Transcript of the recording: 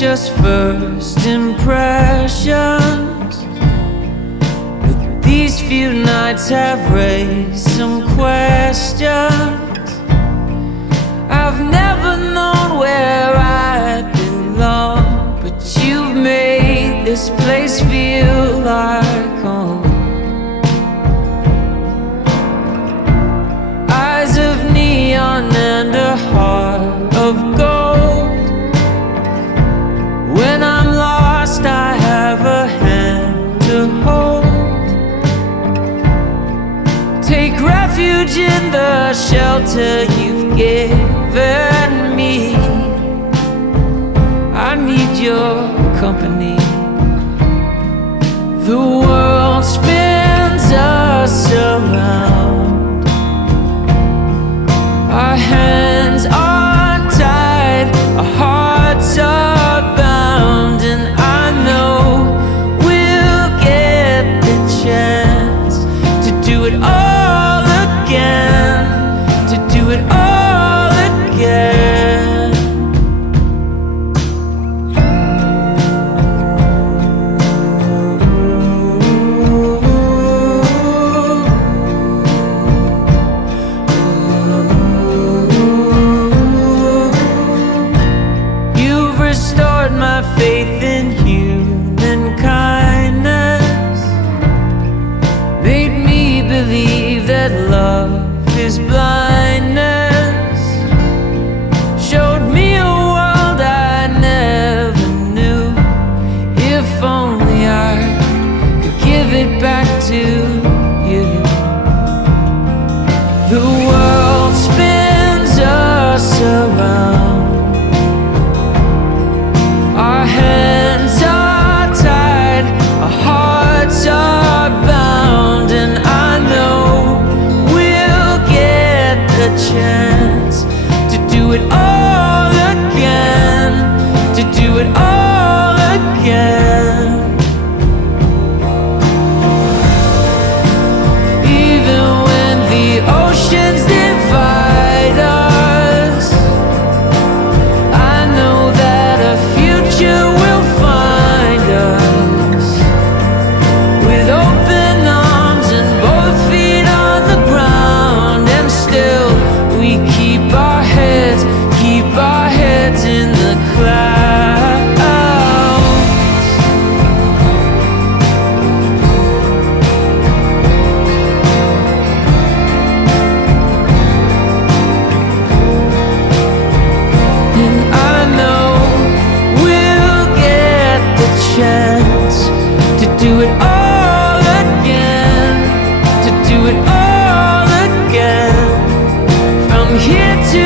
just first impressions, but these few nights have raised some questions. I've never known where I belong, but you've made this place feel like home. Eyes of neon and a heart of gold. When I'm lost, I have a hand to hold. Take refuge in the shelter you've given me. I need your company. The world spins us around. Our hands are tied, our hearts are bound, and I know we'll get the chance to do it all again, to do it all again. My faith in human kindness made me believe that love is blindness. Showed me a world I never knew. If only I could give it back to you. The world spins us around. Our hands are tied, our hearts are bound, and I know we'll get the chance to do it all again, to do it all again. Even when the oceans divide us, I know that a future will find us with open arms and both feet on the ground, and still we keep our heads in the clouds. And I know we'll get the chance to do it all again, to do it all again. From here to